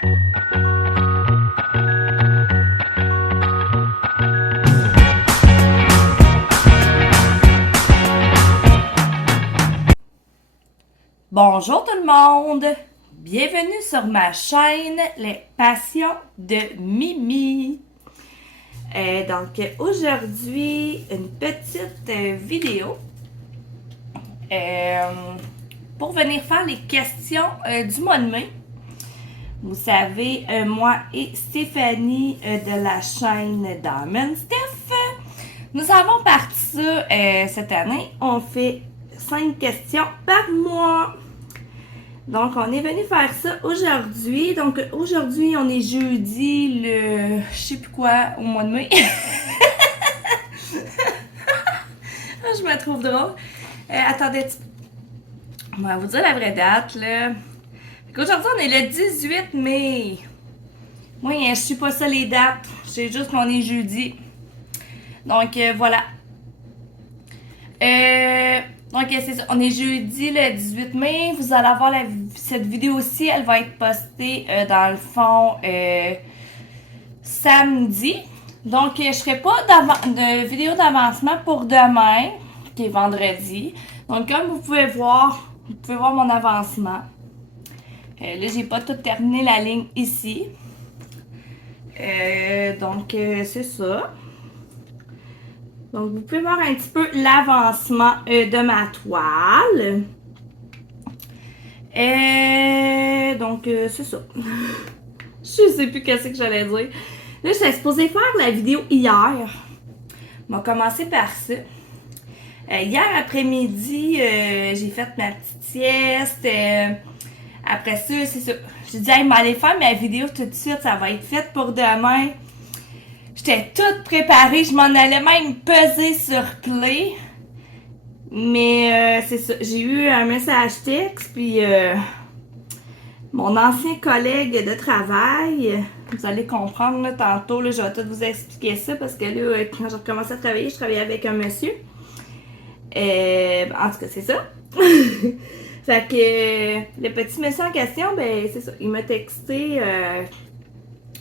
Bonjour tout le monde! Bienvenue sur ma chaîne Les Passions de Mimi. Donc aujourd'hui, une petite vidéo pour venir faire les questions du mois de mai. Vous savez, moi et Stéphanie de la chaîne Diamond Steph, nous avons parti ça cette année. On fait 5 questions par mois. Donc, on est venu faire ça aujourd'hui. Donc, aujourd'hui, on est jeudi, le je sais plus quoi, au mois de mai. Je me trouve drôle. Attendez, on va vous dire la vraie date, là. Aujourd'hui, on est le 18 mai. Moi, je suis pas ça les dates. C'est juste qu'on est jeudi. Donc, voilà. Donc, c'est ça. On est jeudi le 18 mai. Vous allez avoir cette vidéo-ci. Elle va être postée dans le fond samedi. Donc, je ne ferai pas de vidéo d'avancement pour demain, qui est vendredi. Donc, comme vous pouvez voir mon avancement. Là, j'ai pas tout terminé la ligne ici. Donc, c'est ça. Donc, vous pouvez voir un petit peu l'avancement de ma toile. Donc, c'est ça. Je sais plus qu'est-ce que j'allais dire. Là, j'étais supposée faire la vidéo hier. On va commencer par ça. Hier après-midi, j'ai fait ma petite sieste. Après ça, c'est ça. J'ai dit, hey, m'aller faire ma vidéo tout de suite. Ça va être fait pour demain. J'étais toute préparée, je m'en allais même peser sur play. Mais c'est ça, j'ai eu un message texte, puis mon ancien collègue de travail, vous allez comprendre là, tantôt, là, je vais tout vous expliquer ça, parce que là, quand j'ai recommencé à travailler, je travaillais avec un monsieur. En tout cas, c'est ça. Fait que le petit monsieur en question, ben c'est ça, il m'a texté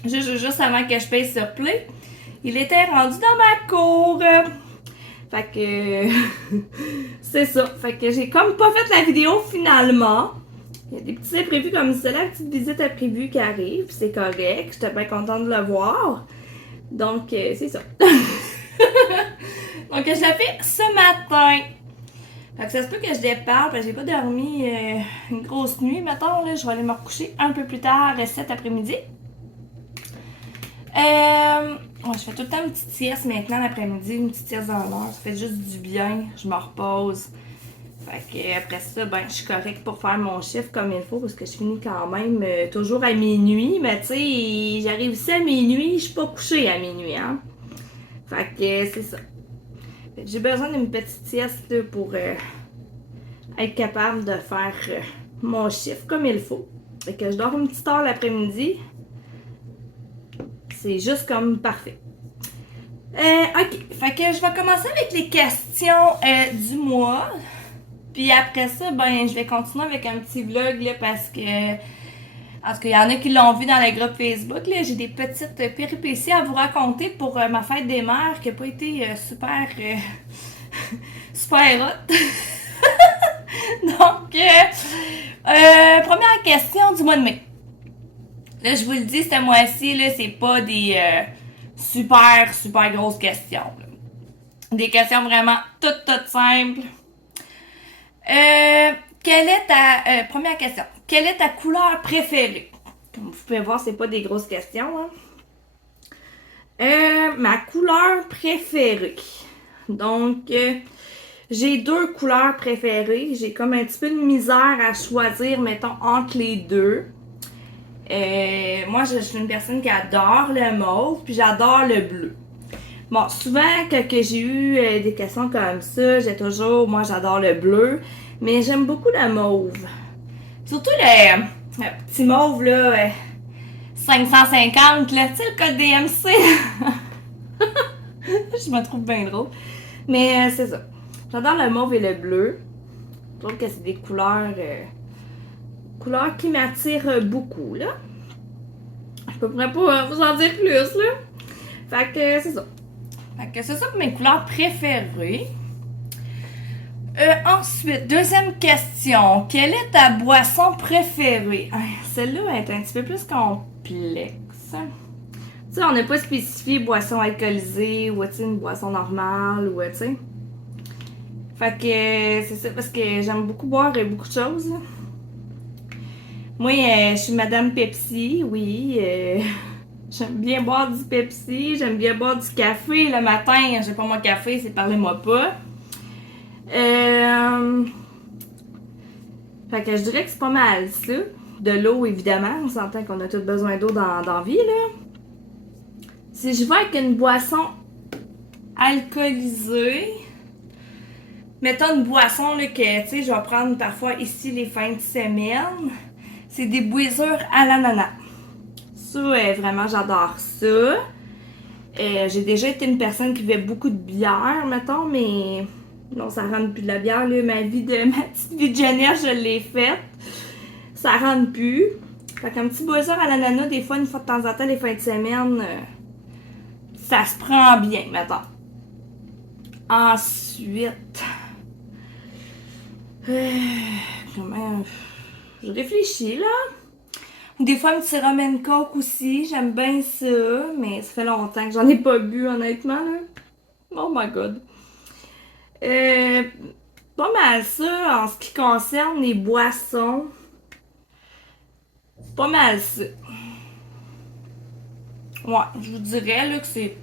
juste avant que je paye sur play. Il était rendu dans ma cour. Fait que c'est ça. Fait que j'ai comme pas fait la vidéo finalement. Il y a des petits imprévus comme ça, la petite visite imprévue qui arrive, c'est correct. J'étais bien contente de le voir. Donc c'est ça. Donc je l'ai fait ce matin. Fait que ça se peut que je départ, parce que j'ai pas dormi une grosse nuit. Mettons, là, je vais aller me recoucher un peu plus tard cet après-midi. Je fais tout le temps une petite sieste maintenant l'après-midi, une petite sieste dans l'heure. Ça fait juste du bien, je me repose. Fait que après ça, ben, je suis correcte pour faire mon chiffre comme il faut, parce que je finis quand même toujours à minuit. Mais tu sais, j'arrive ici à minuit, je suis pas couchée à minuit, hein. Fait que c'est ça. J'ai besoin d'une petite sieste là, pour être capable de faire mon chiffre comme il faut. Fait que je dors une petite heure l'après-midi. C'est juste comme parfait. Ok, fait que je vais commencer avec les questions du mois. Puis après ça, ben je vais continuer avec un petit vlog là, parce que en tout cas, il y en a qui l'ont vu dans le groupe Facebook. Là, j'ai des petites péripéties à vous raconter pour ma fête des mères qui n'a pas été super super hot. Donc, première question du mois de mai. Là, je vous le dis, ce mois-ci, là, c'est pas des super grosses questions. Là. Des questions vraiment toutes simples. Quelle est ta... première question. Quelle est ta couleur préférée? Comme vous pouvez voir, c'est pas des grosses questions. Hein? Ma couleur préférée. Donc, j'ai 2 couleurs préférées. J'ai comme un petit peu de misère à choisir, mettons, entre les deux. Moi, je suis une personne qui adore le mauve, puis j'adore le bleu. Bon, souvent, quand j'ai eu des questions comme ça, j'ai toujours, moi, j'adore le bleu, mais j'aime beaucoup le mauve. Surtout le petit mauve, là, 550, là, tu sais, le code DMC. Je me trouve bien drôle. Mais c'est ça. J'adore le mauve et le bleu. Je trouve que c'est des couleurs qui m'attirent beaucoup, là. Je pourrais pas vous en dire plus, là. Fait que c'est ça. Fait que c'est ça pour mes couleurs préférées. Ensuite, deuxième question. Quelle est ta boisson préférée? Celle-là est un petit peu plus complexe. Tu sais, on n'a pas spécifié boisson alcoolisée ou une boisson normale ou tu sais. Fait que c'est ça parce que j'aime beaucoup boire beaucoup de choses. Là. Moi, je suis Madame Pepsi, oui. J'aime bien boire du Pepsi, j'aime bien boire du café le matin. J'ai pas mon café, c'est parlez-moi pas. Fait que je dirais que c'est pas mal ça. De l'eau, évidemment. On s'entend qu'on a tous besoin d'eau dans la vie, là. Si je vais avec une boisson alcoolisée, mettons une boisson là, que, tu sais, je vais prendre parfois ici les fins de semaine, c'est des bouisures à l'ananas. Ça, vraiment, j'adore ça. J'ai déjà été une personne qui buvait beaucoup de bière, mettons, mais non, ça rentre plus de la bière, là. Ma petite vie de jeunesse, je l'ai faite. Ça rentre plus. Fait qu'un petit buzzer à l'ananas, des fois, une fois de temps en temps, les fins de semaine, ça se prend bien, mettons. Ensuite, comment... Je réfléchis, là. Des fois, un petit rum and coke aussi, j'aime bien ça, mais ça fait longtemps que j'en ai pas bu, honnêtement, là. Oh my god. Pas mal ça, en ce qui concerne les boissons. Pas mal ça. Ouais, je vous dirais là que c'est...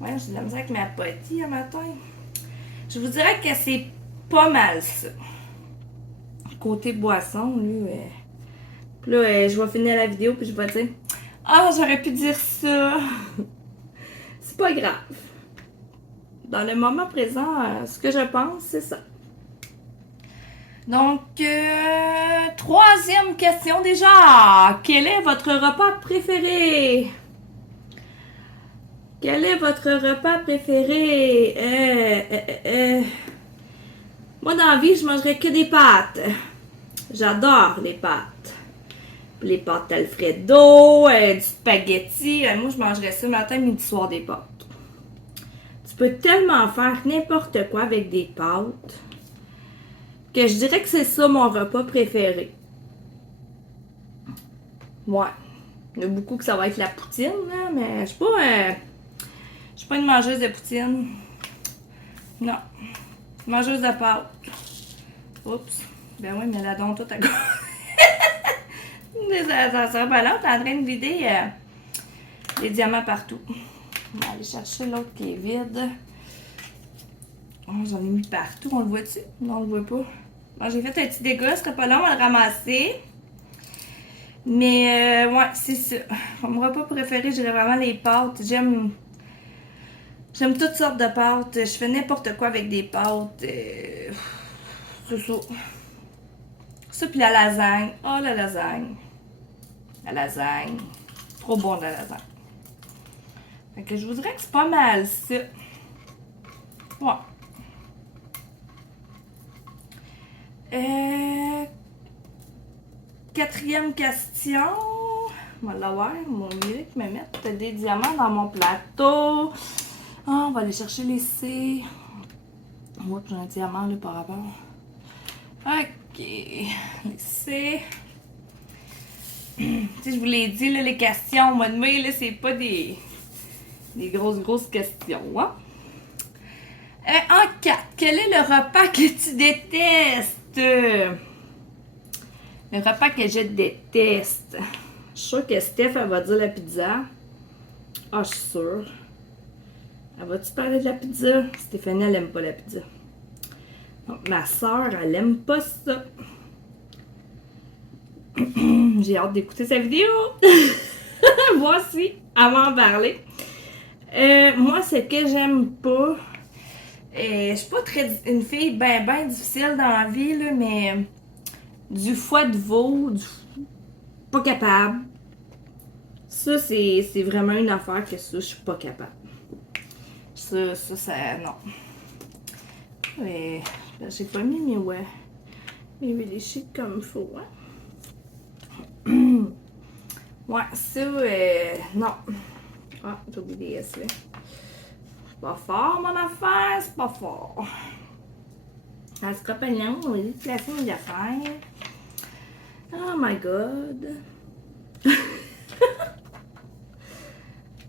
Ouais, j'ai de la misère avec ma potille un matin. Je vous dirais que c'est pas mal ça. Côté boisson, lui, Puis là, je vais finir la vidéo puis je vais dire ah, j'aurais pu dire ça. C'est pas grave. Dans le moment présent, ce que je pense, c'est ça. Donc, troisième question déjà. Quel est votre repas préféré? Quel est votre repas préféré? Moi, dans la vie, je mangerais que des pâtes. J'adore les pâtes. Les pâtes Alfredo, du spaghetti. Moi, je mangerais ça matin, midi, soir des pâtes. Tu peux tellement faire n'importe quoi avec des pâtes que je dirais que c'est ça mon repas préféré. Ouais. Il y en a beaucoup que ça va être la poutine, là, mais je suis pas une mangeuse de poutine. Non. Mangeuse de pâtes. Oups. Ben oui, mais la donne tout à gauche. Ça serait pas là, t'es en train de vider les diamants partout. On va aller chercher l'autre qui est vide. Oh, j'en ai mis partout, on le voit-tu? Non, on le voit pas. Bon, j'ai fait un petit dégât, ce serait pas long à le ramasser. Mais ouais, c'est ça. Mon repas préféré, je dirais vraiment les pâtes. J'aime toutes sortes de pâtes. Je fais n'importe quoi avec des pâtes. C'est ça. Ça, puis la lasagne. Oh, la lasagne. La lasagne. Trop bon, la lasagne. Fait que je vous dirais que c'est pas mal, ça. Ouais. Quatrième question. On va l'avoir. Mon mieux que me mettre des diamants dans mon plateau. On va aller chercher les C. Oups, j'ai un diamant là par rapport. Ok. Les C. Tu sais, je vous l'ai dit, là, les questions au mois de mai, là, c'est pas des grosses questions. Hein? En 4, quel est le repas que tu détestes? Le repas que je déteste. Je suis sûre que Steph, elle va dire la pizza. Ah, je suis sûre. Elle va-tu parler de la pizza? Stéphanie, elle aime pas la pizza. Donc, ma soeur, elle aime pas ça. J'ai hâte d'écouter sa vidéo. Moi aussi, elle va en parler. Moi, ce que j'aime pas... je suis pas une fille ben difficile dans la vie, là, mais du foie de veau, pas capable. Ça, c'est vraiment une affaire que ça, je suis pas capable. Ça, non. Mais, j'ai pas mis mes huiles comme il faut, hein. Ouais, ça, non. Ah, j'ai oublié des S, là. C'est pas fort, mon affaire, c'est pas fort. Elle se compagnon, on va déplacer mes affaires. Oh my god.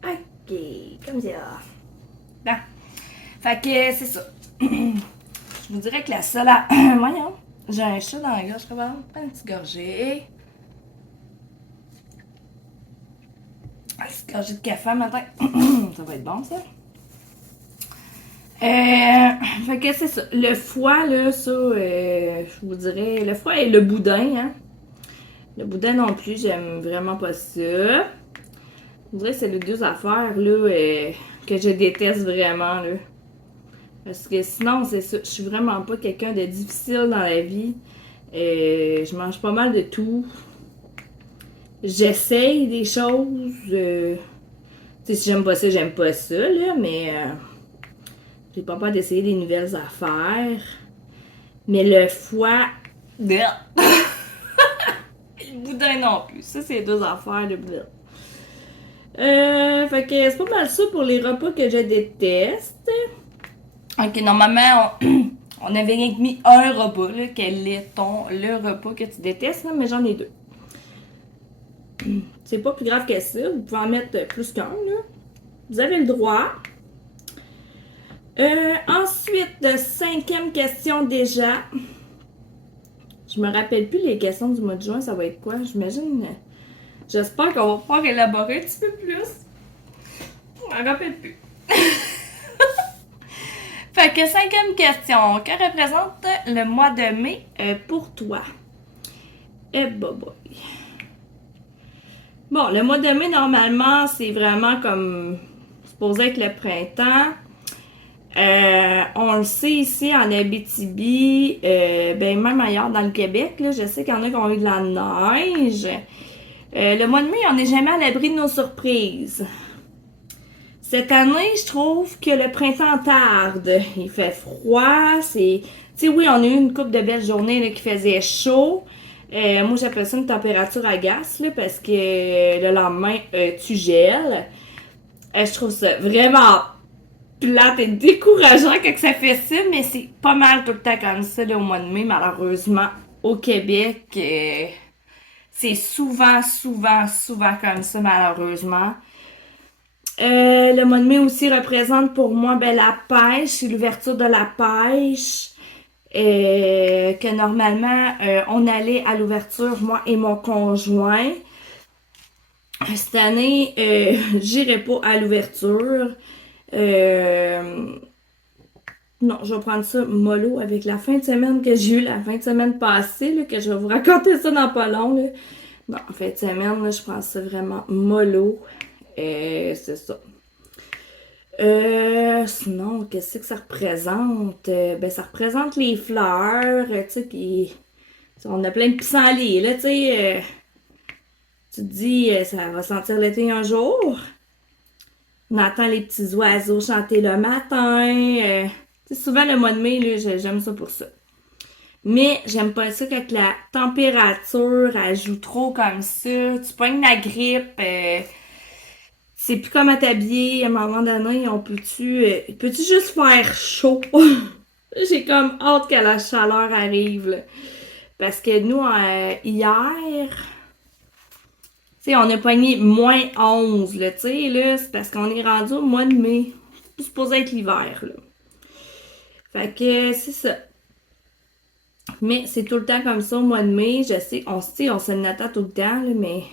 Ok, comme ça. Bon. Fait que c'est ça. Je vous dirais que la seule à... Voyons, j'ai un chat dans la gorge, je vais prendre une petite gorgée. Une petite gorgée de café matin. Ça va être bon, ça. Fait que c'est ça. Le foie, là, ça, je vous dirais, le foie et le boudin, hein. Le boudin non plus, j'aime vraiment pas ça. Je vous dirais que c'est les deux affaires, là, que je déteste vraiment, là. Parce que sinon, c'est ça, je suis vraiment pas quelqu'un de difficile dans la vie. Je mange pas mal de tout. J'essaye des choses. Tu sais, si j'aime pas ça, là, mais j'ai pas peur d'essayer des nouvelles affaires. Mais le foie. Le boudin non plus. Ça, c'est deux affaires de boudin. Fait que c'est pas mal ça pour les repas que je déteste. Ok, normalement, on avait rien que mis un repas, là. Quel est le repas que tu détestes, là, mais j'en ai deux. C'est pas plus grave que ça. Vous pouvez en mettre plus qu'un, là. Vous avez le droit. Ensuite, cinquième question déjà. Je me rappelle plus les questions du mois de juin, ça va être quoi? J'imagine. J'espère qu'on va pouvoir élaborer un petit peu plus. Je me rappelle plus. Fait que cinquième question. Que représente le mois de mai pour toi? Eh boy. Bon, le mois de mai, normalement, c'est vraiment comme supposé être le printemps. On le sait ici en Abitibi, ben même ailleurs dans le Québec, là, je sais qu'il y en a qui ont eu de la neige. Le mois de mai, on n'est jamais à l'abri de nos surprises. Cette année, je trouve que le printemps tarde. Il fait froid, c'est... Tu sais, oui, on a eu une couple de belles journées là, qui faisait chaud. Moi, j'appelle ça une température à glace, là, parce que le lendemain, tu gèles. Je trouve ça vraiment plate et décourageant quand ça fait ça, mais c'est pas mal tout le temps comme ça là, au mois de mai, malheureusement. Au Québec, c'est souvent comme ça, malheureusement. Le mois de mai aussi représente pour moi ben, la pêche, c'est l'ouverture de la pêche. Que normalement, on allait à l'ouverture, moi et mon conjoint. Cette année, j'irai pas à l'ouverture. Non, je vais prendre ça mollo avec la fin de semaine que j'ai eue la fin de semaine passée, là, que je vais vous raconter ça dans pas long. Là. Non, en fin de semaine, là, je prends ça vraiment mollo. C'est ça. Sinon, qu'est-ce que ça représente? Ben, ça représente les fleurs, tu sais, pis on a plein de pissenlits, là, tu sais. Tu te dis, ça va sentir l'été un jour. On entend les petits oiseaux chanter le matin. Souvent, le mois de mai, là, j'aime ça pour ça. Mais j'aime pas ça quand la température, elle joue trop comme ça. Tu pognes la grippe. C'est plus comment t'habiller. À un moment donné, peux-tu juste faire chaud? J'ai comme hâte que la chaleur arrive, là. Parce que nous, hier, tu sais, on a pogné -11, là, tu sais, là, c'est parce qu'on est rendu au mois de mai. C'est supposé être l'hiver, là. Fait que, c'est ça. Mais c'est tout le temps comme ça au mois de mai. Je sais, on se l'attend tout le temps, là, mais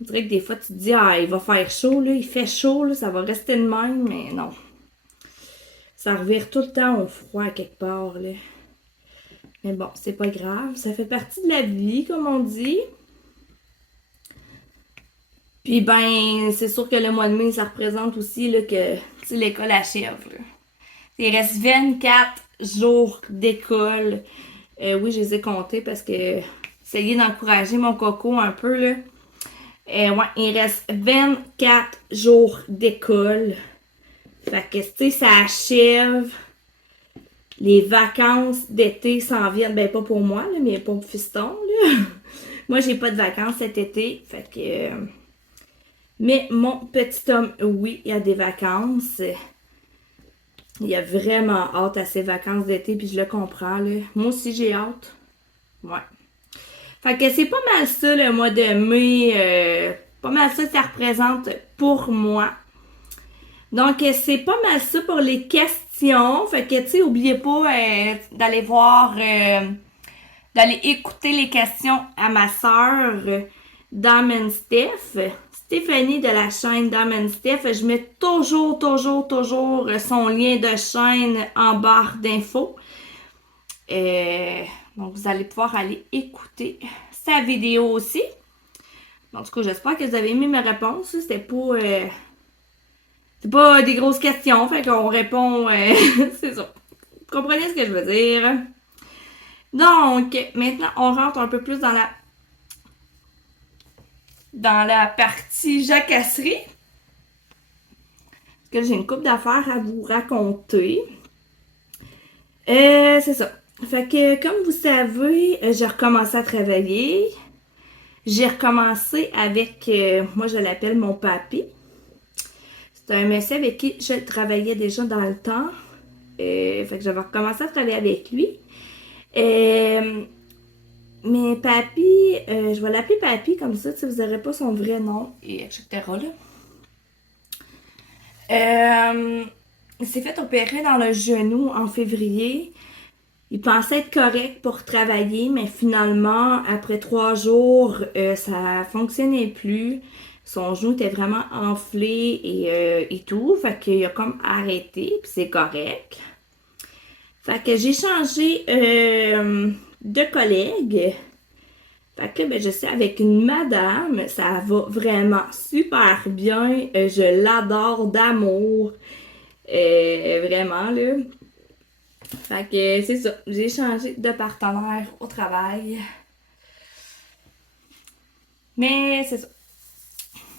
on dirait que des fois, tu te dis, ah, il va faire chaud, là, il fait chaud, là, ça va rester de même, mais non. Ça revire tout le temps au froid quelque part, là. Mais bon, c'est pas grave. Ça fait partie de la vie, comme on dit. Puis ben, c'est sûr que le mois de mai, ça représente aussi là, que l'école achève. Là. Il reste 24 jours d'école. Oui, je les ai comptés parce que essayer d'encourager mon coco un peu. Là. Ouais, il reste 24 jours d'école. Fait que, tu sais, ça achève. Les vacances d'été s'en viennent. Ben, pas pour moi, là, mais pour fiston, là. Moi, j'ai pas de vacances cet été, fait que... Mais mon petit homme, oui, il a des vacances. Il a vraiment hâte à ses vacances d'été, puis je le comprends, là. Moi aussi, j'ai hâte. Ouais. Fait que c'est pas mal ça, le mois de mai. Pas mal ça que ça représente pour moi. Donc, c'est pas mal ça pour les questions. Fait que, tu sais, oubliez pas d'aller voir, d'aller écouter les questions à ma sœur Dame and Steph. Stéphanie de la chaîne Dame and Steph. Je mets toujours son lien de chaîne en barre d'infos. Donc, vous allez pouvoir aller écouter sa vidéo aussi. En tout cas, j'espère que vous avez aimé mes réponses. C'est pas des grosses questions, fait qu'on répond... c'est ça. Vous comprenez ce que je veux dire? Donc, maintenant, on rentre un peu plus dans la partie jacasserie. Parce que j'ai une couple d'affaires à vous raconter. C'est ça. Fait que, comme vous savez, j'ai recommencé à travailler. J'ai recommencé avec, moi je l'appelle mon papy. C'est un monsieur avec qui je travaillais déjà dans le temps. Fait que j'avais recommencé à travailler avec lui. Mais papy, je vais l'appeler papy comme ça, vous n'aurez pas son vrai nom, et etc. Là. Il s'est fait opérer dans le genou en février. Il pensait être correct pour travailler, mais finalement, après 3 jours, ça fonctionnait plus. Son genou était vraiment enflé et tout. Fait qu'il a comme arrêté, puis c'est correct. Fait que j'ai changé de collègue. Fait que ben, je suis avec une madame. Ça va vraiment super bien. Je l'adore d'amour. Vraiment, là. Fait que c'est ça. J'ai changé de partenaire au travail. Mais c'est ça.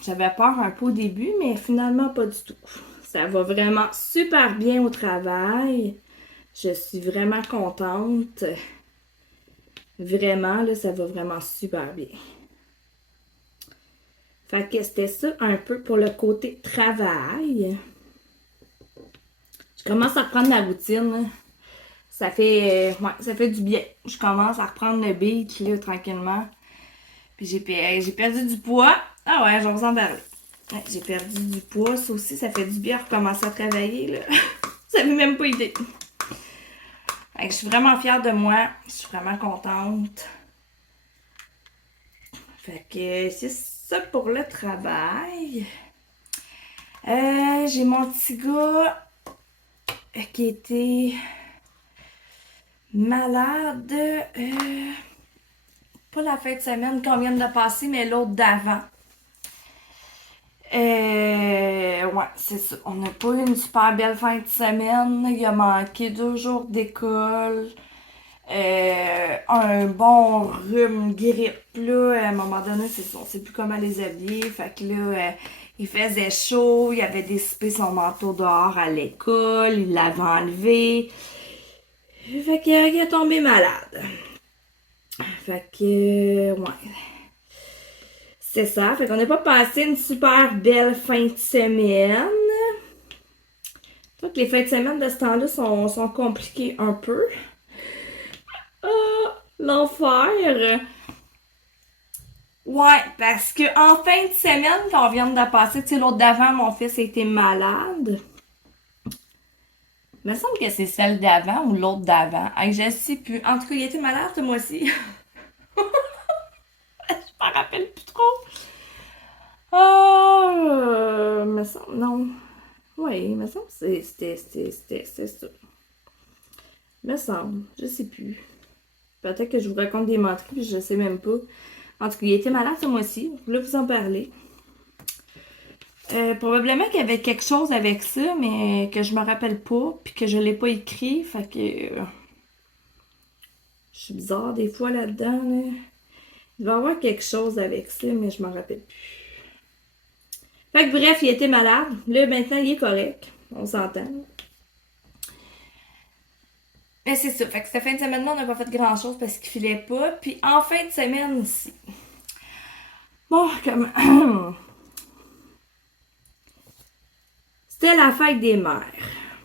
J'avais peur un peu au début, mais finalement pas du tout. Ça va vraiment super bien au travail. Je suis vraiment contente. Vraiment, là, ça va vraiment super bien. Fait que c'était ça un peu pour le côté travail. Je commence à reprendre la routine, là. Ça fait du bien. Je commence à reprendre le beat, là, tranquillement. Puis j'ai perdu du poids. Ah ouais, je vais vous en parler. Ouais, j'ai perdu du poids. Ça aussi, ça fait du bien de recommencer à travailler, là. Ça m'est même pas idée. Fait que je suis vraiment fière de moi. Je suis vraiment contente. Fait que c'est ça pour le travail. J'ai mon petit gars qui était malade. Pas la fin de semaine qu'on vient de passer, mais l'autre d'avant. Ouais, c'est ça. On n'a pas eu une super belle fin de semaine. Il a manqué 2 jours d'école. Un bon rhume, grippe, là. À un moment donné, c'est ça. On sait plus comment les habiller. Fait que là, il faisait chaud. Il avait dissipé son manteau dehors à l'école. Il l'avait enlevé. Fait qu'il est tombé malade. Fait que, ouais. C'est ça. Fait qu'on n'a pas passé une super belle fin de semaine. Donc, les fins de semaine de ce temps-là sont compliquées un peu. Ah, l'enfer! Ouais, parce que en fin de semaine, quand on vient de passer, tu sais, l'autre d'avant, mon fils a été malade. Il me semble que c'est celle d'avant ou l'autre d'avant. Hey, je sais plus. En tout cas, il a été malade ce mois-ci. Je m'en rappelle plus trop. Me semble, non. Oui, me semble que c'était ça. Me semble, je sais plus. Peut-être que je vous raconte des menteries, puis je sais même pas. En tout cas, il était malade ce mois-ci. Je voulais vous en parler. Probablement qu'il y avait quelque chose avec ça, mais que je me rappelle pas, puis que je l'ai pas écrit. Fait que... je suis bizarre des fois là-dedans, là. Il va y avoir quelque chose avec ça, mais je m'en rappelle plus. Fait que bref, il était malade. Là, maintenant, il est correct. On s'entend. Mais c'est ça. Fait que cette fin de semaine-là, on n'a pas fait grand-chose parce qu'il filait pas. Puis en fin de semaine, ici. Bon, comme... C'était la fête des mères.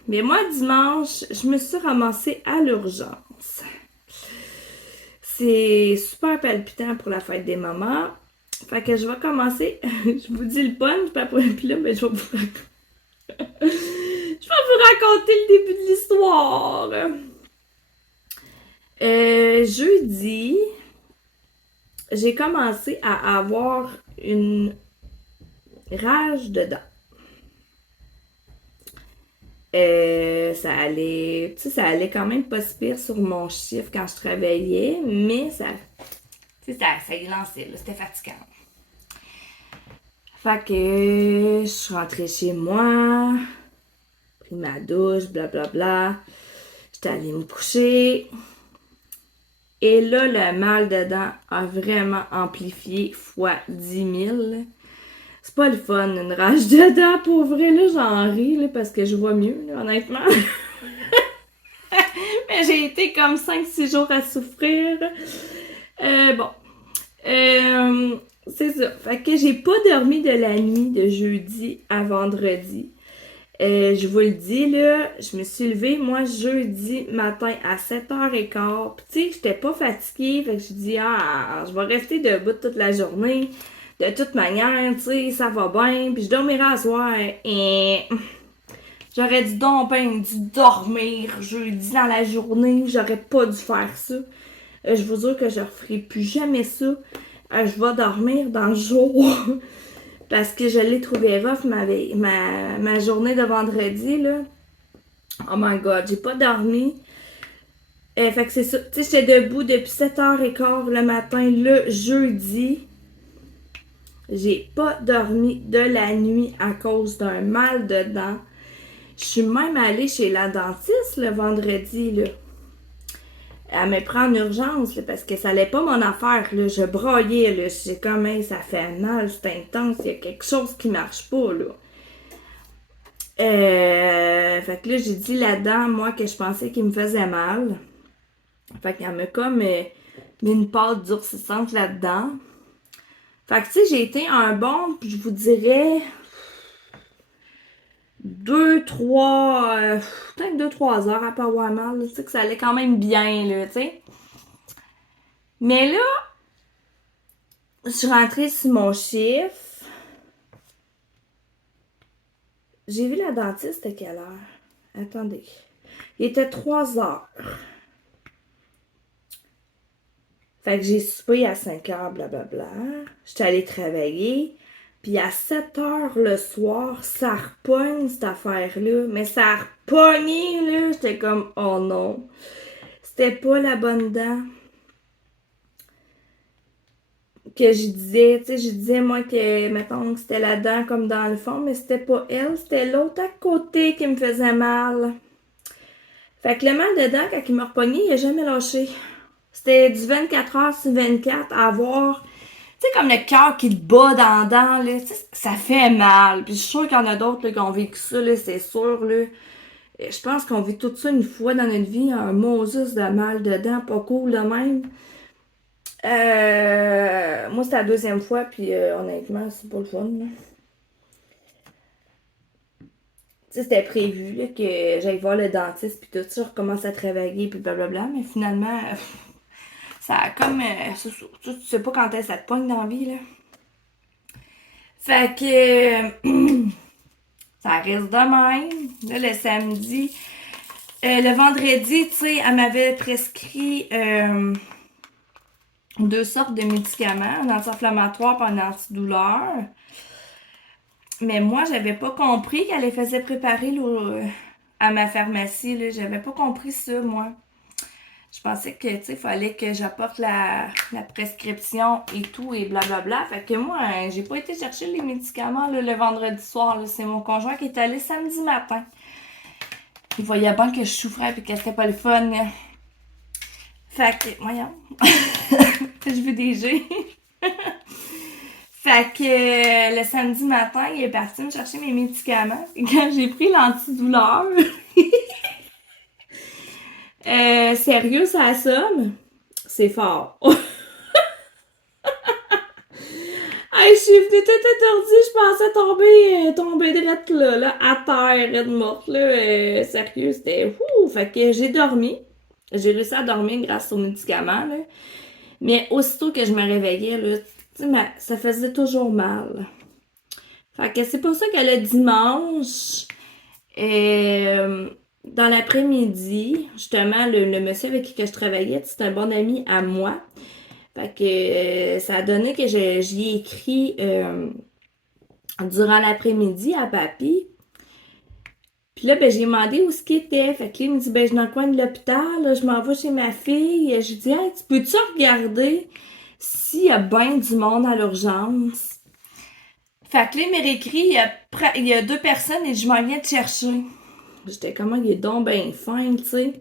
Mais moi, dimanche, je me suis ramassée à l'urgence. C'est super palpitant pour la fête des mamans. Fait que je vais commencer. Je vous dis le punch, puis là, ben, je vais vous raconter le début de l'histoire. Jeudi, j'ai commencé à avoir une rage de dents. Ça allait quand même pas si pire sur mon chiffre quand je travaillais, mais ça glançait, là, c'était fatigant. Fait que je suis rentrée chez moi, pris ma douche, blablabla. J'étais allée me coucher. Et là, le mal de dents a vraiment amplifié fois 10 000. C'est pas le fun, une rage de dents, pour vrai, là, j'en ris, là, parce que je vois mieux, là, honnêtement. Mais j'ai été comme 5-6 jours à souffrir. Bon. C'est ça. Fait que j'ai pas dormi de la nuit de jeudi à vendredi. Je vous le dis, là, je me suis levée, moi, jeudi matin à 7h15. Puis, tu sais, j'étais pas fatiguée. Fait que je dis, je vais rester debout toute la journée. De toute manière, tu sais, ça va bien. Puis, je dormirai à soir. Et j'aurais dû dormir jeudi dans la journée. J'aurais pas dû faire ça. Je vous jure que je referai plus jamais ça. Je vais dormir dans le jour. Parce que je l'ai trouvé rough ma journée de vendredi, là. Oh my god, j'ai pas dormi. Fait que c'est ça. Tu sais, j'étais debout depuis 7h15 le matin, le jeudi. J'ai pas dormi de la nuit à cause d'un mal de dents. Je suis même allée chez la dentiste le vendredi, là. Elle me prend en urgence, là, parce que ça allait pas mon affaire, là. Je broyais, là. J'ai comme, hey, ça fait mal, c'est intense, il y a quelque chose qui marche pas, là. Fait que là, j'ai dit là-dedans, moi, que je pensais qu'il me faisait mal. Fait qu'elle m'a comme mis une pâte durcissante là-dedans. Fait que, tu sais, j'ai été un bon, je vous dirais, 2-3, peut-être 2-3 heures à pas avoir mal. Tu sais que ça allait quand même bien, là, tu sais. Mais là, je suis rentrée sur mon chiffre. J'ai vu la dentiste à quelle heure? Attendez. Il était 3 heures. Fait que j'ai soupé à 5 heures, blablabla. J'étais allée travailler. Puis à 7 heures le soir, ça repogne cette affaire-là. Mais ça a repogné, là. J'étais comme, oh non. C'était pas la bonne dent que je disais. Tu sais, je disais, moi, que, mettons, que c'était la dent comme dans le fond, mais c'était pas elle. C'était l'autre à côté qui me faisait mal. Fait que le mal de dent, quand il m'a repogné, il a jamais lâché. C'était du 24 heures sur 24 à avoir, tu sais, comme le cœur qui te bat dans la dent, là, tu sais, ça fait mal. Puis je suis sûre qu'il y en a d'autres là, qui ont vécu ça, là, c'est sûr, là. Et je pense qu'on vit tout ça une fois dans notre vie, un Moses de mal de dents, pas cool de même. Moi, c'était la deuxième fois, puis honnêtement, c'est pas le fun, là. Tu sais, c'était prévu, là, que j'aille voir le dentiste, puis tout ça, je recommence à travailler, puis blablabla, mais finalement... ça a comme... tu sais pas quand est-ce que ça te pogne dans la vie, là. Fait que... ça reste de même. Là, le samedi... le vendredi, tu sais, elle m'avait prescrit 2 sortes de médicaments, un anti-inflammatoire et un antidouleur. Mais moi, j'avais pas compris qu'elle les faisait préparer là, à ma pharmacie, là. J'avais pas compris ça, moi. Je pensais que, tu sais, fallait que j'apporte la prescription et tout et blablabla. Fait que moi, j'ai pas été chercher les médicaments là, le vendredi soir. Là. C'est mon conjoint qui est allé samedi matin. Il voyait bien que je souffrais et que c'était pas le fun. Là. Fait que, voyons. Je veux des jeux. Fait que le samedi matin, il est parti me chercher mes médicaments. Et quand j'ai pris l'antidouleur... Sérieux, ça somme? C'est fort. Hey, je suis venue toute étourdie, je pensais tomber direct là, à terre, raide morte, là. Sérieux, c'était fou. Fait que j'ai dormi. J'ai réussi à dormir grâce aux médicaments, là. Mais aussitôt que je me réveillais, là, tu sais, ça faisait toujours mal. Fait que c'est pour ça que le dimanche, euh, dans l'après-midi, justement, le monsieur avec qui que je travaillais, c'est un bon ami à moi. Fait que ça a donné que j'y ai écrit durant l'après-midi à papy. Puis là, ben, j'ai demandé où ce qu'il était. Fait que là, il me dit, ben, je suis dans le coin de l'hôpital, là, je m'en vais chez ma fille. Je lui dis, hey, tu peux-tu regarder s'il y a bien du monde à l'urgence? Fait que là, il m'a réécrit, il y a 2 personnes et je m'en viens te chercher. J'étais comment, il est donc ben fin, tu sais.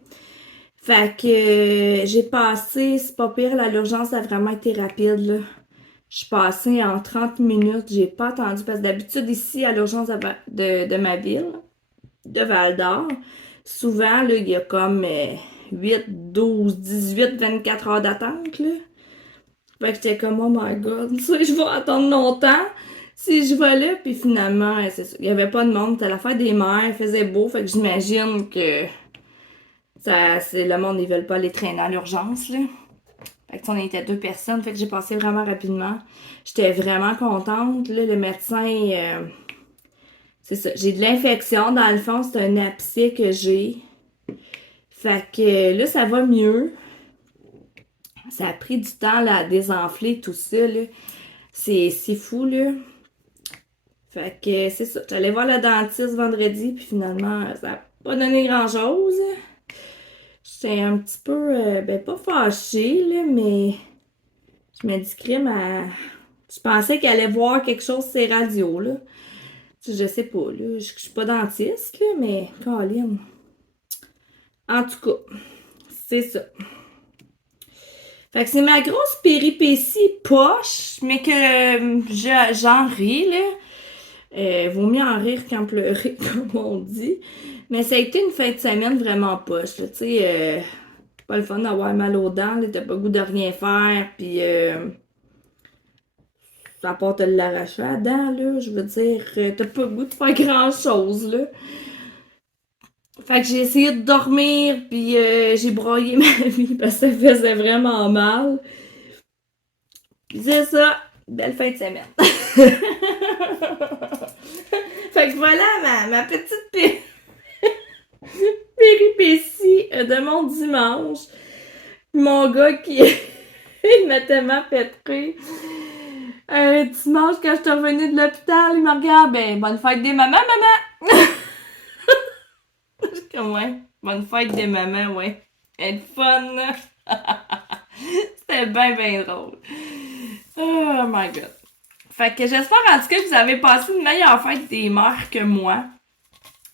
Fait que j'ai passé, c'est pas pire, là, l'urgence a vraiment été rapide, là. Je suis passée en 30 minutes, j'ai pas attendu, parce que d'habitude, ici, à l'urgence de ma ville, de Val-d'Or, souvent, là, il y a comme 8, 12, 18, 24 heures d'attente, là. Fait que j'étais comme, oh my god, tu sais, je vais attendre longtemps si je vais là, puis finalement, c'est ça, il y avait pas de monde, c'était la fête des mères, il faisait beau, fait que j'imagine que c'est le monde, ils veulent pas les traîner à l'urgence, là. Fait que on était 2 personnes, fait que j'ai passé vraiment rapidement. J'étais vraiment contente, là, le médecin, c'est ça, j'ai de l'infection, dans le fond, c'est un abcès que j'ai. Fait que là, ça va mieux. Ça a pris du temps, là, à désenfler tout ça, là. C'est fou, là. Fait que c'est ça. J'allais voir le dentiste vendredi, puis finalement, ça n'a pas donné grand-chose. J'étais un petit peu, ben pas fâchée, là, mais je me dis, crime, je pensais qu'elle allait voir quelque chose sur ses radios, là. Je sais pas, là. Je suis pas dentiste, là, mais, Colin. En tout cas, c'est ça. Fait que c'est ma grosse péripétie poche, mais que j'en ris, là. Vaut mieux en rire qu'en pleurer, comme on dit. Mais ça a été une fin de semaine vraiment poche, là. Tu sais, pas le fun d'avoir mal aux dents, là. T'as pas le goût de rien faire, puis à part te l'arracher à la dent, là. Je veux dire, t'as pas le goût de faire grand-chose, là. Fait que j'ai essayé de dormir, puis j'ai broyé ma vie parce que ça faisait vraiment mal. Puis c'est ça, belle fin de semaine. Fait que voilà ma petite péripétie de mon dimanche. Mon gars qui il m'a tellement pétré. Dimanche, quand je suis revenue de l'hôpital, il me regarde, ben, bonne fête des mamans, maman! Comme, ouais, bonne fête des mamans, ouais. Elle est fun, là. C'était bien, bien drôle. Oh my god. Fait que j'espère en tout cas que vous avez passé une meilleure fête des mères que moi.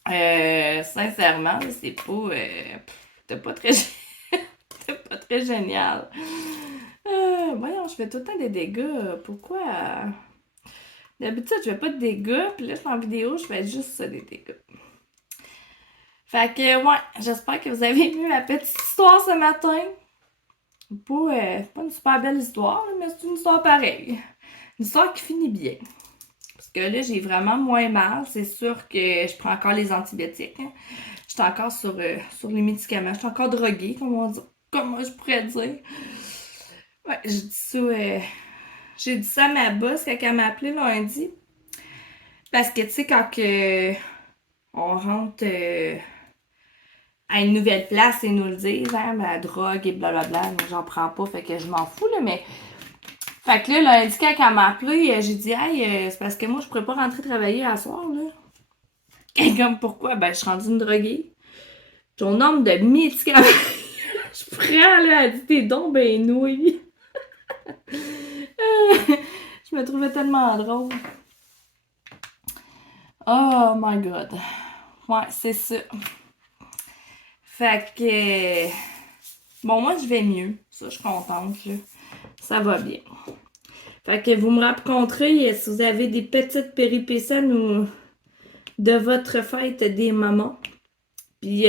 Sincèrement, c'est pas. C'était pas très. C'était pas très génial. Voyons, je fais tout le temps des dégâts. Pourquoi? D'habitude, je fais pas de dégâts, puis là, en vidéo, je fais juste ça, des dégâts. Fait que, ouais, j'espère que vous avez aimé ma petite histoire ce matin. Pas une super belle histoire, mais c'est une histoire pareille. Une histoire qui finit bien. Parce que là, j'ai vraiment moins mal. C'est sûr que je prends encore les antibiotiques. Hein. Je suis encore sur les médicaments. Je suis encore droguée, comment je pourrais dire. Ouais, j'ai dit ça à ma boss quand elle m'a appelé lundi. Parce que, tu sais, quand on rentre à une nouvelle place, ils nous le disent, hein, la drogue et blablabla. Moi, j'en prends pas, fait que je m'en fous, là, mais... Fait que là, lundi, quand elle m'a appelé, j'ai dit, hey, c'est parce que moi, je pourrais pas rentrer travailler à soir, là. Et comme pourquoi? Ben, je suis rendue une droguée. Ton nombre de médicaments, je prends, là, elle dit, t'es donc ben nouille. Je me trouvais tellement drôle. Oh my god. Ouais, c'est ça. Fait que... Bon, moi, je vais mieux. Ça, je suis contente, là. Ça va bien. Fait que vous me raconterez si vous avez des petites péripéties de votre fête des mamans. Puis,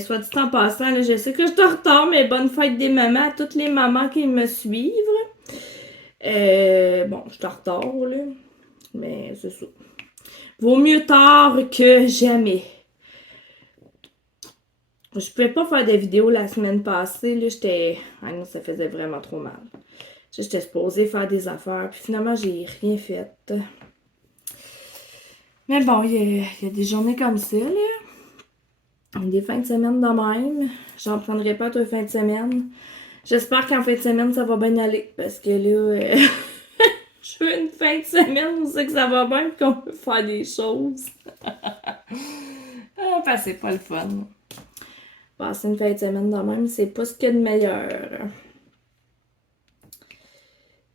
soit dit en passant, là, je sais que je suis en retard, mais bonne fête des mamans à toutes les mamans qui me suivent. Bon, je suis en retard, là. Mais c'est ça. Vaut mieux tard que jamais. Je pouvais pas faire de vidéo la semaine passée, là. J'étais... Ah non, ça faisait vraiment trop mal. J'étais supposée faire des affaires, puis finalement, j'ai rien fait. Mais bon, il y a des journées comme ça, là. Des fins de semaine de même. J'en prendrai pas toutes les fins de semaine. J'espère qu'en fin de semaine, ça va bien aller. Parce que là, je veux une fin de semaine où c'est que ça va bien et qu'on peut faire des choses. Parce que c'est pas le fun. Passer une fin de semaine de même, c'est pas ce qu'il y a de meilleur.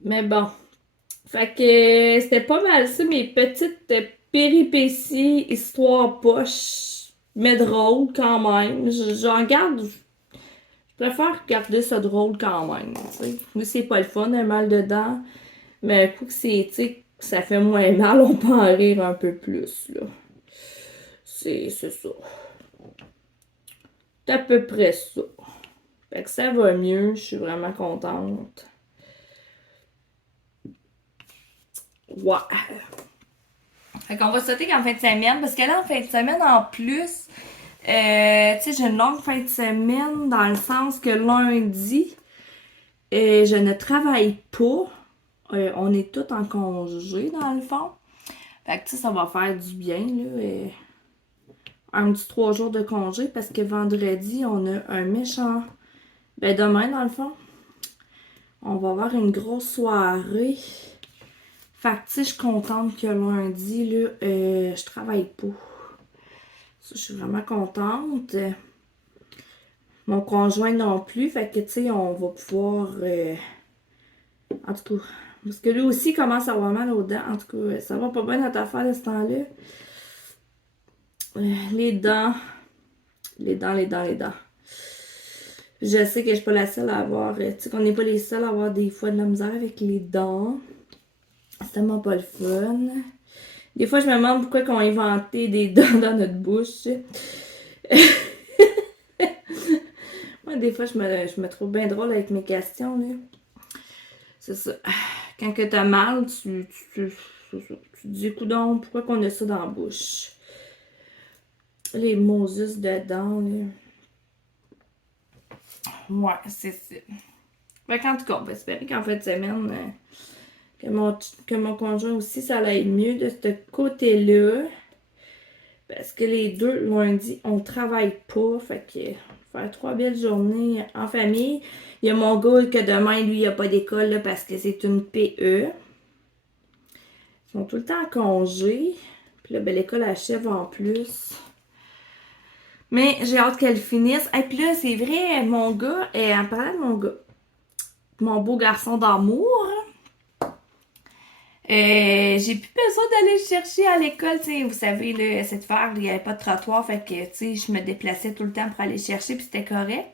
Mais bon. Fait que c'était pas mal ça, mes petites péripéties, histoires poches, mais drôles quand même. J'en garde. Je préfère garder ça drôle quand même. T'sais. Oui, c'est pas le fun, un mal dedans. Mais un coup que c'est, tu sais, ça fait moins mal, on peut en rire un peu plus, là. C'est ça. C'est à peu près ça. Fait que ça va mieux, je suis vraiment contente. Ouais. Fait qu'on va sauter qu'en fin de semaine, parce que là, en fin de semaine, en plus, tu sais, j'ai une longue fin de semaine dans le sens que lundi, je ne travaille pas. On est tous en congé, dans le fond. Fait que, tu sais, ça va faire du bien, là. Un petit 3 jours de congé, parce que vendredi, on a un méchant... Ben, demain, dans le fond, on va avoir une grosse soirée. Fait que, tu sais, je suis contente que lundi, là, je travaille pas. Ça, je suis vraiment contente. Mon conjoint non plus. Fait que, tu sais, on va pouvoir... en tout cas, parce que lui aussi il commence à avoir mal aux dents. En tout cas, ça va pas bien notre affaire de ce temps-là. Les dents. Les dents. Je sais que je suis pas la seule à avoir... Tu sais qu'on n'est pas les seuls à avoir des fois de la misère avec les dents. C'est tellement pas le fun. Des fois, je me demande pourquoi on a inventé des dents dans notre bouche. Moi, des fois, je me trouve bien drôle avec mes questions, là. C'est ça. Quand que t'as mal, tu te dis, coudonc, pourquoi qu'on a ça dans la bouche? Les Moses dedans, là. Ouais, c'est ça. Fait qu'en tout cas, on va espérer qu'en fin de semaine, que mon conjoint aussi, ça aille mieux de ce côté-là. Parce que les deux, lundi, on travaille pas. Fait que faire 3 belles journées en famille. Il y a mon gars que demain, lui, il a pas d'école là, parce que c'est une PE. Ils sont tout le temps en congé. Puis là, ben, l'école achève en plus. Mais j'ai hâte qu'elle finisse. Et puis là, c'est vrai, mon gars, en parlant de mon gars, mon beau garçon d'amour, j'ai plus besoin d'aller le chercher à l'école, tu sais, vous savez, là, cet hiver, il n'y avait pas de trottoir, fait que, tu sais, je me déplaçais tout le temps pour aller le chercher, puis c'était correct.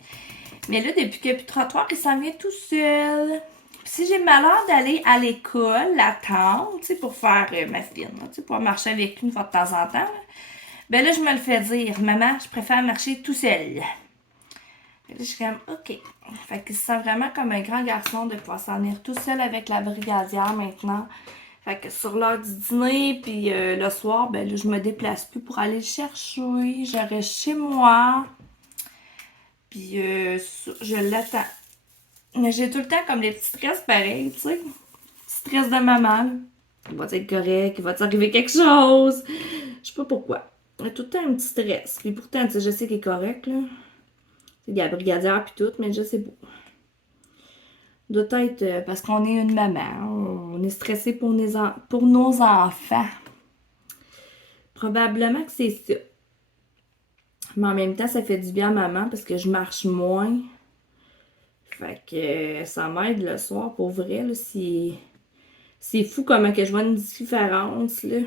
Mais là, depuis qu'il n'y a plus de trottoir, il s'en vient tout seul. Puis si j'ai malheur d'aller à l'école, l'attendre, tu sais, pour faire ma fine, tu sais, pour marcher avec lui une fois de temps en temps, là, ben là, je me le fais dire, maman, je préfère marcher tout seul. Là, je suis comme, ok. Fait qu'il se sent vraiment comme un grand garçon de pouvoir s'en venir tout seul avec la brigadière maintenant. Fait que sur l'heure du dîner, puis le soir, ben là, je me déplace plus pour aller le chercher. Je reste chez moi. Puis je l'attends. Mais j'ai tout le temps comme les petits stress pareils, tu sais. Stress de maman. Il va être correct, il va t'arriver quelque chose. Je sais pas pourquoi. J'ai tout le temps un petit stress. Puis pourtant, tu sais, je sais qu'il est correct, là. Il y a la brigadière puis tout, mais je sais pas. Doit être parce qu'on est une maman. On est stressé pour nos enfants. Probablement que c'est ça. Mais en même temps, ça fait du bien à maman parce que je marche moins. Fait que ça m'aide le soir pour vrai. Là, c'est fou comment que je vois une différence. Là.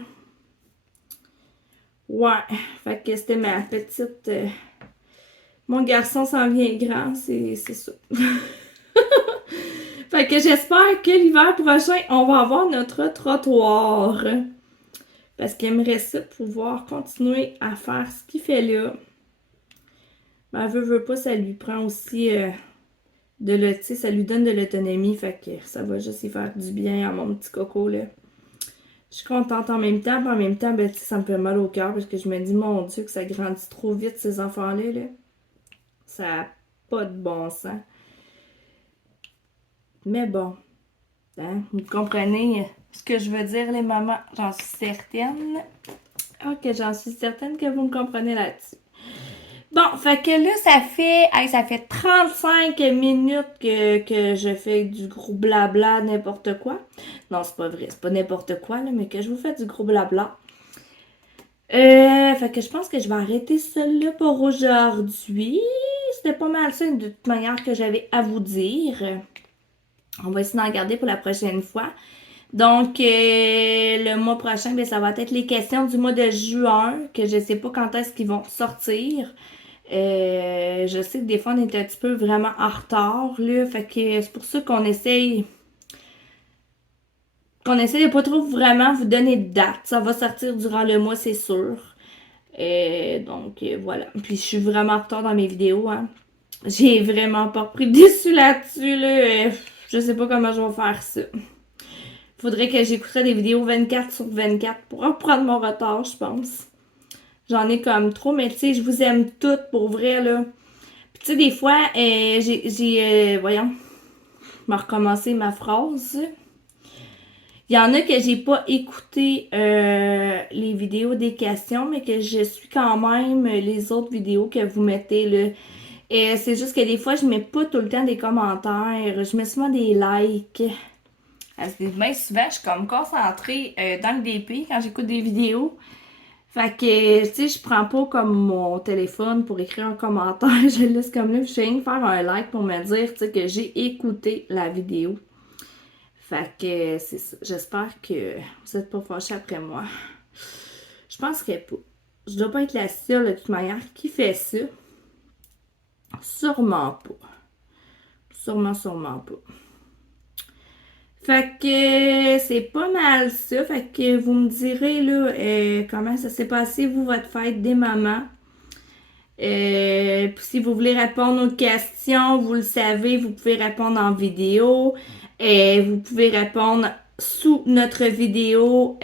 Ouais. Fait que c'était ma petite... Mon garçon s'en vient grand, c'est ça. Fait que j'espère que l'hiver prochain, on va avoir notre trottoir. Parce qu'il aimerait ça pouvoir continuer à faire ce qu'il fait là. Ben, veut pas, ça lui prend aussi tu sais, ça lui donne de l'autonomie, fait que ça va juste y faire du bien à mon petit coco, là. Je suis contente en même temps, puis en même temps, ben, tu sais, ça me fait mal au cœur, parce que je me dis, mon Dieu, que ça grandit trop vite, ces enfants-là, là. Ça a pas de bon sens. Mais bon, hein, vous comprenez ce que je veux dire, les mamans? J'en suis certaine. Ok, j'en suis certaine que vous me comprenez là-dessus. Bon, fait que là, ça fait 35 minutes que je fais du gros blabla, n'importe quoi. Non, c'est pas vrai, c'est pas n'importe quoi, là, mais que je vous fais du gros blabla. Fait que je pense que je vais arrêter ça là pour aujourd'hui. C'était pas mal ça, de toute manière, que j'avais à vous dire. On va essayer d'en garder pour la prochaine fois. Donc, le mois prochain, ben, ça va être les questions du mois de juin, que je sais pas quand est-ce qu'ils vont sortir. Je sais que des fois, on est un petit peu vraiment en retard, là. Fait que c'est pour ça qu'on essaie de pas trop vraiment vous donner de date. Ça va sortir durant le mois, c'est sûr. Donc, voilà. Puis, je suis vraiment en retard dans mes vidéos, hein. J'ai vraiment pas pris le dessus là-dessus, là. Je sais pas comment je vais faire ça. Faudrait que j'écouterais des vidéos 24 sur 24 pour reprendre mon retard, je pense. J'en ai comme trop, mais tu sais, je vous aime toutes pour vrai, là. Puis tu sais, des fois, voyons, je vais recommencer ma phrase. Il y en a que j'ai pas écouté les vidéos des questions, mais que je suis quand même les autres vidéos que vous mettez, là. Et c'est juste que des fois, je mets pas tout le temps des commentaires. Je mets souvent des likes. Parce que bien souvent, je suis comme concentrée dans le DP quand j'écoute des vidéos. Fait que, tu sais, je prends pas comme mon téléphone pour écrire un commentaire. Je le laisse comme là. Je viens de faire un like pour me dire, tu sais, que j'ai écouté la vidéo. Fait que, c'est ça. J'espère que vous êtes pas fâchés après moi. Je penserais pas. Je dois pas être la seule, de toute manière, qui fait ça. Sûrement pas. Sûrement pas. Fait que c'est pas mal ça. Fait que vous me direz là comment ça s'est passé, vous, votre fête des mamans. Puis si vous voulez répondre aux questions, vous le savez, vous pouvez répondre en vidéo. Vous pouvez répondre sous notre vidéo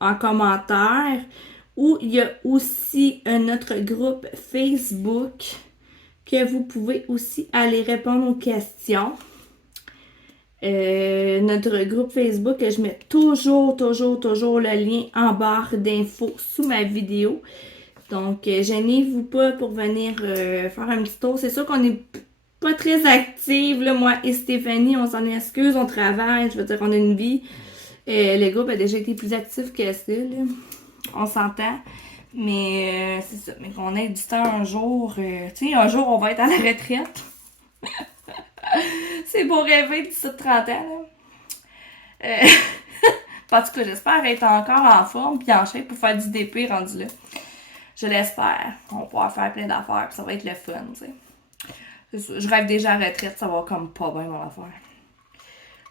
en commentaire. Ou il y a aussi notre groupe Facebook que vous pouvez aussi aller répondre aux questions. Notre groupe Facebook, je mets toujours le lien en barre d'infos sous ma vidéo. Donc, gênez-vous pas pour venir faire un petit tour. C'est sûr qu'on est pas très active, là, moi et Stéphanie, on s'en excuse, on travaille, je veux dire, on a une vie. Le groupe a déjà été plus actif que ça, là. On s'entend. Mais c'est ça, mais qu'on ait du temps un jour, tu sais, un jour on va être à la retraite. C'est pour rêver d'ici 30 ans, là. En tout cas, j'espère être encore en forme puis en shape pour faire du DP rendu là. Je l'espère. On va pouvoir faire plein d'affaires puis ça va être le fun, tu sais. C'est ça. Je rêve déjà à la retraite, ça va comme pas bien mon affaire.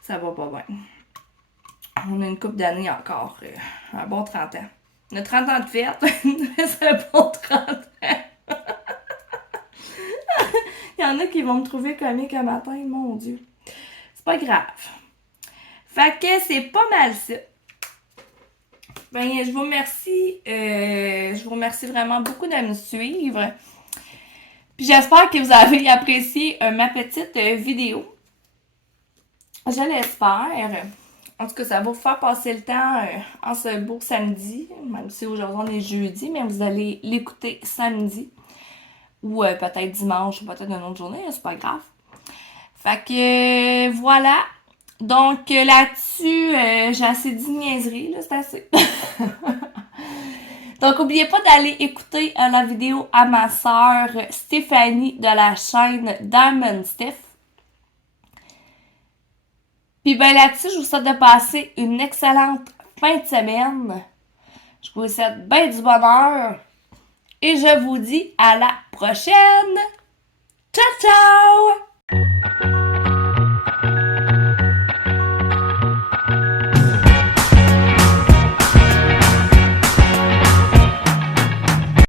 Ça va pas bien. On a une couple d'années encore. Un bon 30 ans. On a 30 ans de fête, mais c'est un bon 30 ans. Il y en a qui vont me trouver comique un matin, mon Dieu. C'est pas grave. Fait que c'est pas mal ça. Ben, je vous remercie vraiment beaucoup de me suivre. Puis j'espère que vous avez apprécié ma petite vidéo. Je l'espère. En tout cas, ça va vous faire passer le temps en ce beau samedi. Même si aujourd'hui on est jeudi, mais vous allez l'écouter samedi. Ou peut-être dimanche, ou peut-être une autre journée, c'est pas grave. Fait que voilà. Donc là-dessus, j'ai assez dit niaiserie, là, c'est assez. Donc n'oubliez pas d'aller écouter la vidéo à ma sœur Stéphanie de la chaîne Diamond Steph. Puis ben là-dessus, je vous souhaite de passer une excellente fin de semaine. Je vous souhaite bien du bonheur. Et je vous dis à la prochaine. Ciao, ciao!